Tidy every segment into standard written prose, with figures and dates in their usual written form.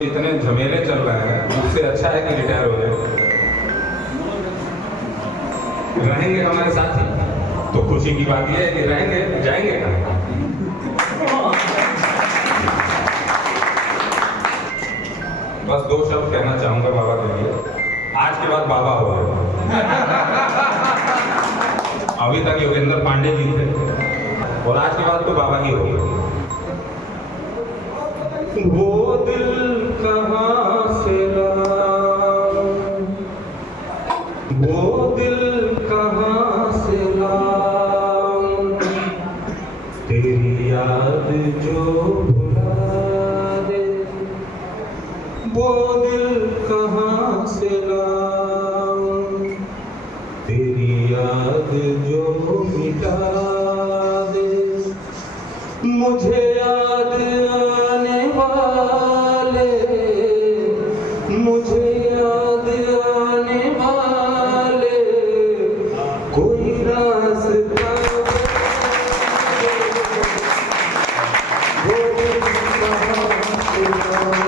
इतने झमेले चल रहे हैं, उससे अच्छा है कि रिटायर हो जाए। रहेंगे हमारे साथ ही तो खुशी की बात यह है कि रहेंगे, जाएंगे कहाँ। बस दो शब्द कहना चाहूंगा बाबा के लिए। आज के बाद बाबा हो गए। अभी तक योगेंद्र पांडे जी थे और आज के बाद तो बाबा ही हो गए। वो दिल कहाँ से लाऊं, वो दिल कहाँ से लाऊं, तेरी याद जो भुला दे। वो दिल कहाँ से लाऊं, तेरी याद जो मिटा दे। मुझे याद आने वाले, मुझे याद आने वाले कोई रास्ता वो कहाँ से लाऊं।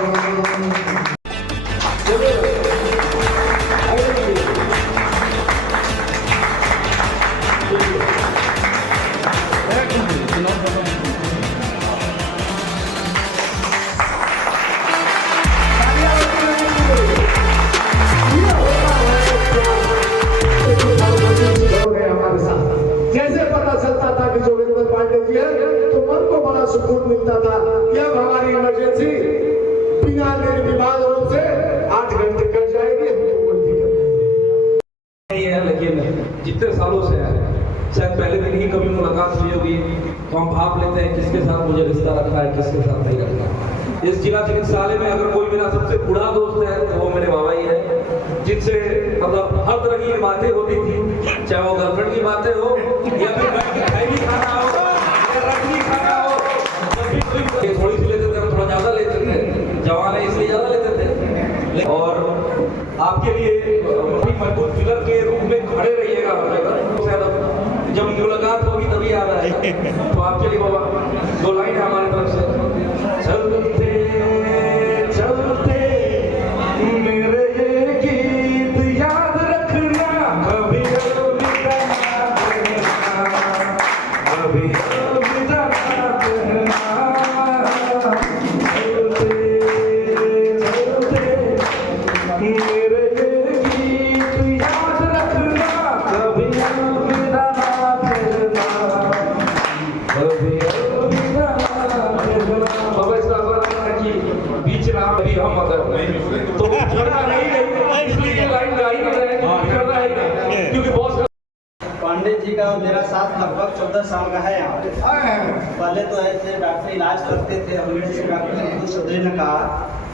जैसे पता चलता था कि जोगेंद्र पांडे जी है तो मन को बड़ा सुकून मिलता था कि अब हमारी इमरजेंसी बिना निर्विवाद रूप से 8 घंटे कट जाएगी, हमको कोई दिक्कत नहीं है। लेकिन जितने सालों से है, शायद पहले दिन ही कभी मुलाकात हुई होगी तो हम भाप लेते हैं किसके साथ मुझे रिश्ता रखना है, किसके साथ नहीं रखना। इस जिला चिकित्सालय में अगर कोई मेरा सबसे बुरा दोस्त है तो वो मेरे बाबा ही है, जिनसे मतलब हर तरह की बातें होती थी, चाहे वो गर्लफ्रेंड की बातें हो या फिर बैठ के खाई भी खाना हो या रखनी खाना हो। कोई थोड़ी सी लेते थे, हम थोड़ा ज्यादा लेते थे, जवान है इसलिए ज्यादा लेते थे। और आपके लिए मजबूत पिलर के रूप में खड़े रहिएगा। जब मुलाकात होगी तभी याद आएगा। तो आपके लिए बाबा 2 लाइन है हमारी तरफ से। चलते चलते मेरे ये गीत याद रखना, कभी अलविदा ना कहना, कभी अलविदा ना कहना। चलते चलते मेरे ये गीत याद रखना, कभी अलविदा ना कहना, कभी अलविदा ना कहना। बाबा इसका बीच रहा अभी हम अगर तो झगड़ा नहीं इसलिए लाइन गाई है क्योंकि बहुत पांडे जी का मेरा साथ लगभग 14 साल का है यहाँ पे। पहले तो ऐसे डॉक्टर इलाज करते थे, हमने डॉक्टर चौधरी ने कहा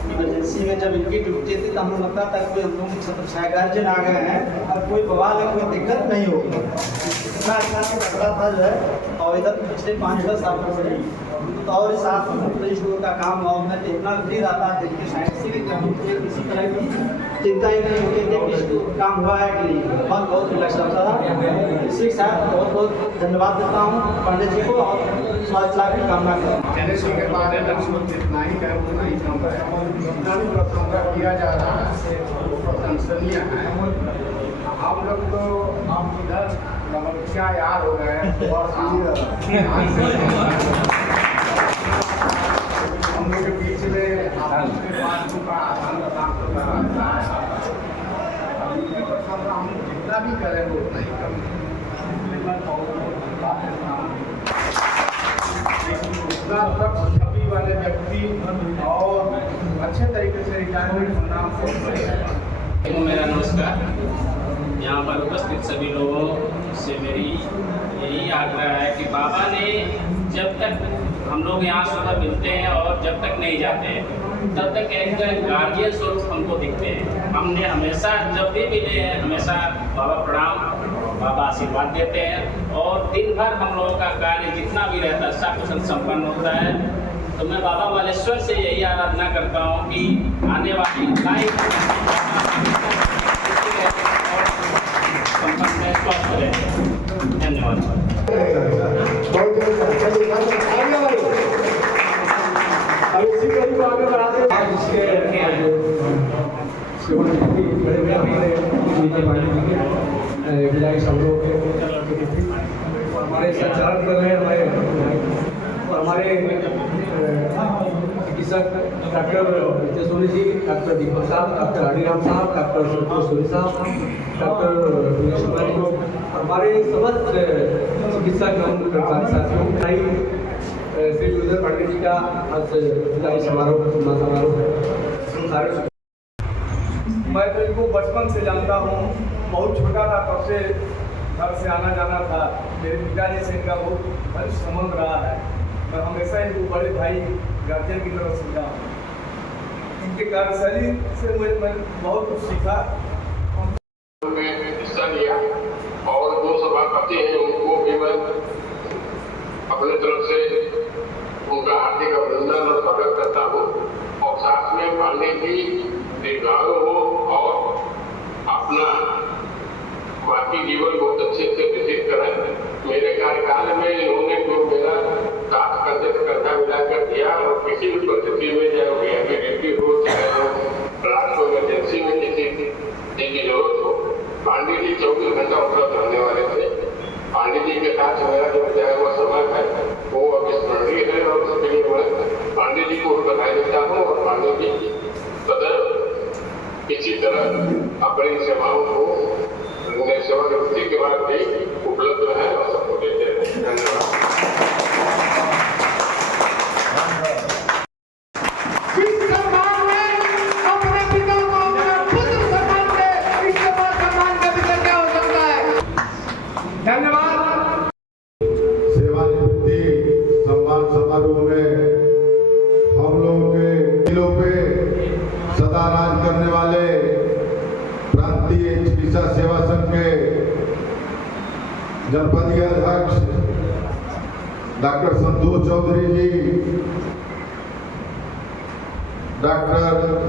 इमरजेंसी में जब इनकी ड्यूटी थी तो हमें लगता था कोई हम लोग छत्र छाया गार्जियन आ गए हैं और कोई बवाल है, कोई दिक्कत नहीं होगी। इतना अच्छा से लगता था जो है। और इधर पिछले 5-10 साल से तो और साथ में का काम और मैं देखना भी रहता है कि किसी तरह की चिंता ही नहीं होती थी कि काम हुआ है कि नहीं। मन बहुत रिलैक्स रहता था। इसी के साथ बहुत बहुत धन्यवाद देता हूँ पांडे जी को और स्वास्थ्य लाभ की कामना करता हूँ। जितना ही करें उतना ही कम है। जितना भी प्रसंग किया जा रहा है वो प्रशंसनीय है। आप लोग तो आप इधर क्या यार हो गए और हम लोग के बीच में का आसान काम करता रहता है। हम जितना भी करें वो उतना ही कम छवि वाले व्यक्ति और अच्छे तरीके से रिटायरमेंट होना। मेरा नमस्कार। यहाँ पर उपस्थित सभी लोगों से मेरी यही आग्रह है कि बाबा ने जब तक हम लोग यहाँ सुबह मिलते हैं और जब तक नहीं जाते हैं तब तक एक गार्जियन स्वरूप हमको दिखते हैं। हमने हमेशा जब भी मिले हैं हमेशा बाबा प्रणाम, बाबा आशीर्वाद देते हैं और दिन भर हम लोगों का कार्य जितना भी रहता है सब कुशल संपन्न होता है। तो मैं बाबा बालेश्वर से यही आराधना करता हूँ कि आने वाली लाइफ संपन्न स्वस्थ रहे। धन्यवाद। अब इसी गरीब आगे बढ़ाते हैं। भाई सब लोग हमारे संचालन कर रहे हैं हमारे चिकित्सक डॉक्टर सोनी जी, डॉक्टर दीपक साहब, डॉक्टर हरिराम साहब, डॉक्टर संतोष सोनी साहब, डॉक्टर दिनेश कुमार जी, हमारे समस्त चिकित्सक एवं कर्मचारी साथियों भाई श्री विजय पांडे जी का आज विदाई समारोह है। मैं तो इनको बचपन से जानता हूँ, बहुत छोटा था तब से घर से आना जाना था। मेरे पिताजी से इनका बहुत घनिष्ठ संबंध रहा है। मैं हमेशा इनको बड़े भाई गार्जियन की तरह समझा हूँ। इनके कार्यशैली से मैं बहुत कुछ सीखा। हिस्सा लिया और जो सभापति हैं उनको भी मैं अपने तरफ से उनका हार्दिक अभिनंदन और स्वागत करता हूँ और साथ में पांडे जी दीर्घायु हो और अपना बाकी जीवन बहुत अच्छे से व्यतीत करें। मेरे कार्यकाल में इन्होंने जो मेरा साथ कंधे से कंधा मिलाकर दिया और किसी भी परिस्थिति में चाहे वो एमपी हो चाहे वो रात को इमरजेंसी में किसी चीज की जरूरत हो, पांडे जी 24 घंटा उपलब्ध रहने वाले थे। पांडे जी के साथ मेरा जो बचाया हुआ समय है वो अविस्मरणीय है और उसके लिए मैं पांडे जी को बधाई देता हूँ और पांडे जी सदैव इसी तरह अपनी सेवाओं को सेवा निवृत्ति के बाद भी उपलब्ध है और सबको देते हैं। धन्यवाद। जिस सम्मान में अपने पिता को अपना पुत्र सम्मान दे, इसके बाद सम्मान का विषय क्या हो सकता है। धन्यवाद। सेवानिवृत्ति सम्मान समारोह में हम लोगों के दिलों पे सदा राज करने वाले प्रांतीय चिकित्सा सेवा संघ के जनपदीय अध्यक्ष डॉक्टर संतोष चौधरी जी, डॉक्टर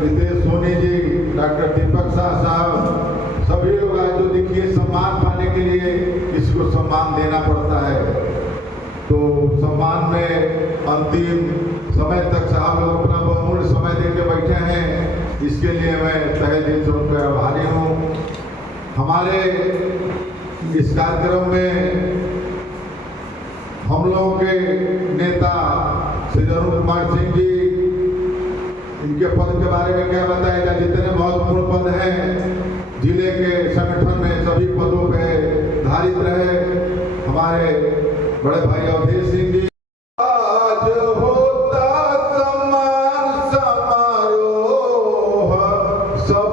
रितेश सोनी जी, डॉक्टर दीपक साहब, सभी लोग आज तो देखिए सम्मान पाने के लिए किसी को सम्मान देना पड़ता है, तो सम्मान में अंतिम समय तक साहब लोग अपना बहुमूल्य समय देकर बैठे हैं। इसके लिए मैं तहे दिल से उनका आभारी हूँ। हमारे इस कार्यक्रम में हम लोगों के नेता श्री अरुण कुमार सिंह जी, इनके पद के बारे में क्या बताएगा। जितने महत्वपूर्ण पद हैं जिले के संगठन में सभी पदों पे धारित रहे हमारे बड़े भाई अवधेश सिंह जी। आज होता सम्मान समारोह सब